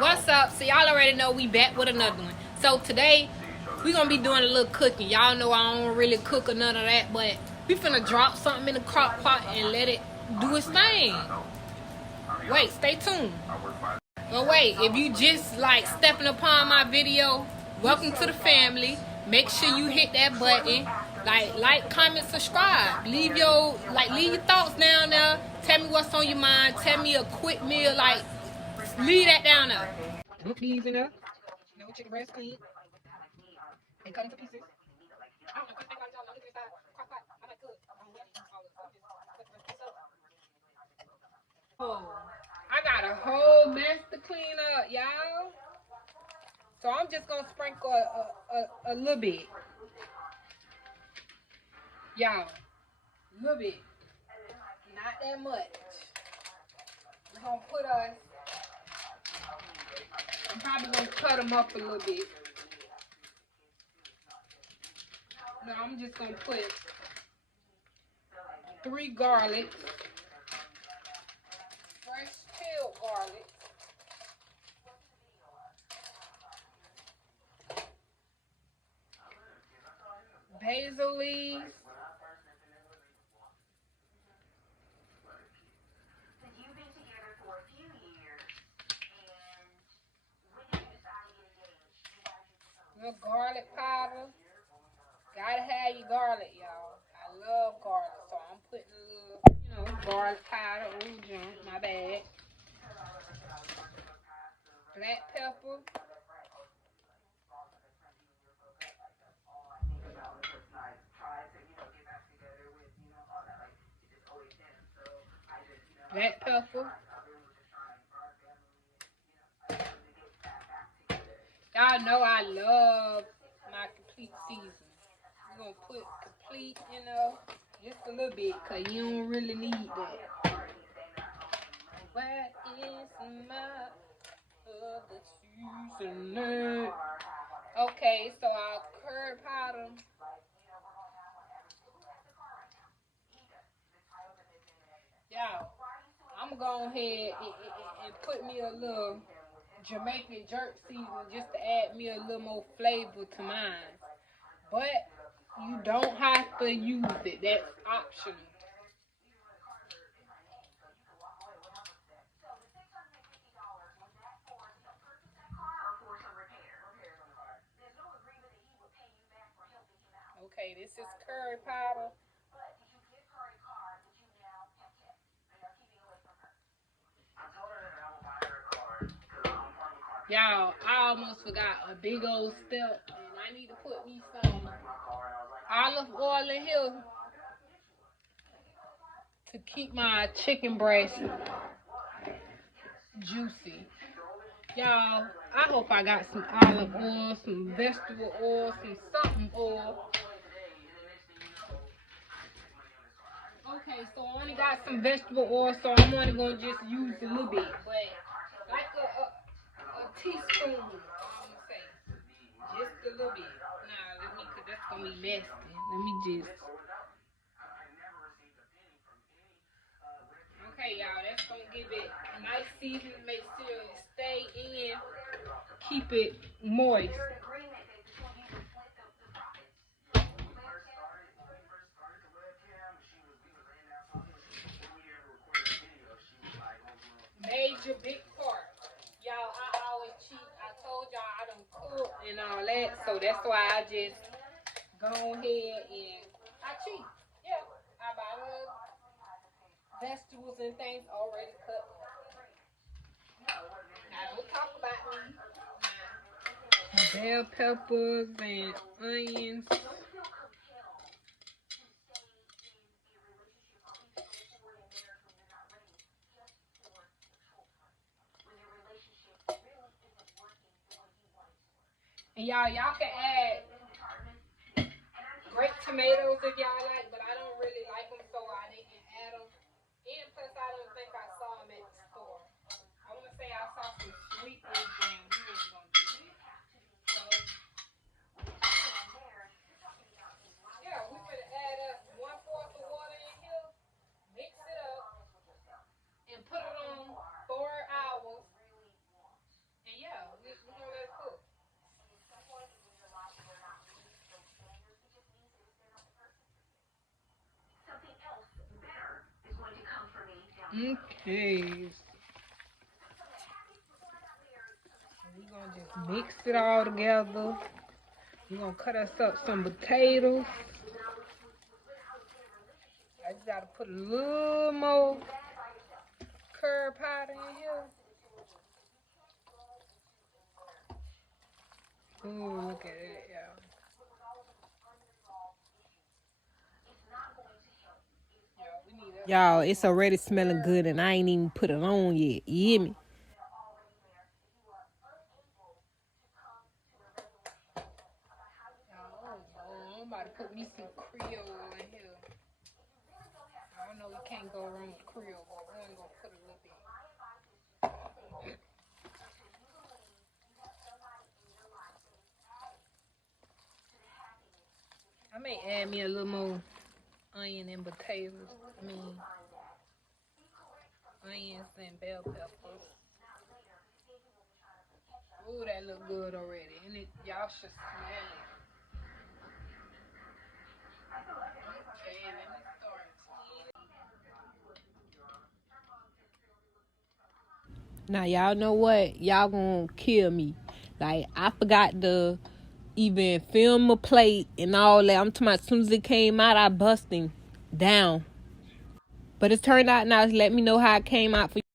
What's up? So y'all already know we back with another one. So today we gonna be doing a little cooking. Y'all know I don't really cook or none of that, but we finna drop something in the crock pot and let it do its thing. Wait, stay tuned. But wait, if you just like stepping upon my video, welcome to the family. Make sure you hit that button. Like, comment, subscribe. Leave your thoughts down there. Tell me what's on your mind. Tell me a quick meal. Like, leave that down there. Dump these in there. No chicken breast clean. And cut into pieces. I don't know. Think about y'all. Look at this side. Crockpot. I like cook. Oh, I got a whole mess to clean up, y'all. So I'm just gonna sprinkle a little bit, y'all. A little bit, not that much. We're gonna put us. I'm probably gonna cut them up a little bit. No, I'm just gonna put 3 garlics, fresh peeled garlic. Basil leaves. Little garlic powder. Gotta have your garlic, y'all. I love garlic, so I'm putting a little, garlic powder. Ooh, junk, my bad. Black pepper. Black pepper. Y'all know I love my complete season. We're gonna put complete, just a little bit, cause you don't really need that. Where is my other seasoning? Okay, so our curry powder. Y'all, I'm gonna go ahead and put me a little Jamaican jerk season just to add me a little more flavor to mine. But you don't have to use it. That's optional. Okay, this is curry powder. Y'all, I almost forgot a big old step, and I need to put me some olive oil in here to keep my chicken breast juicy. Y'all, I hope I got some olive oil, some vegetable oil, some something oil. Okay, so I only got some vegetable oil, so I'm only gonna just use a little bit, but like a teaspoon, I'm gonna say, just a little bit. Nah, cause that's gonna be messy. Let me just. Okay, y'all, that's gonna give it a nice season, make sure it stay in, keep it moist. Major big part. Y'all, I always cheat. I told y'all I don't cook and all that, so that's why I just go ahead and I cheat. Yeah, I buy the vegetables and things already cut. Now don't talk about me. Bell peppers and onions. And y'all can add grape tomatoes if y'all like, but I don't really like them, so I didn't add them. And plus, I don't think I saw them at the store. I want to say I saw some sweet ones, and we ain't gonna do that. So yeah, we gonna add up 1/4 of water in here, mix it up, and put it on 4 hours. And Okay. We're gonna just mix it all together. We're gonna cut us up some potatoes. I just gotta put a little more curry powder in here. Ooh, look at that, y'all. Y'all, it's already smelling good and I ain't even put it on yet. You hear me? I'm about to put me some Creole in here. I don't know, we can't go wrong with Creole, but we're gonna put a little bit. I may add me a little more onion and potatoes. Onions and bell peppers. Ooh, that look good already. And y'all should smell it. Okay, let me start. Now y'all know what? Y'all gonna kill me. Like I forgot to even film a plate and all that. I'm talking about as soon as it came out, I busting down. But it turned out now. Let me know how it came out for you.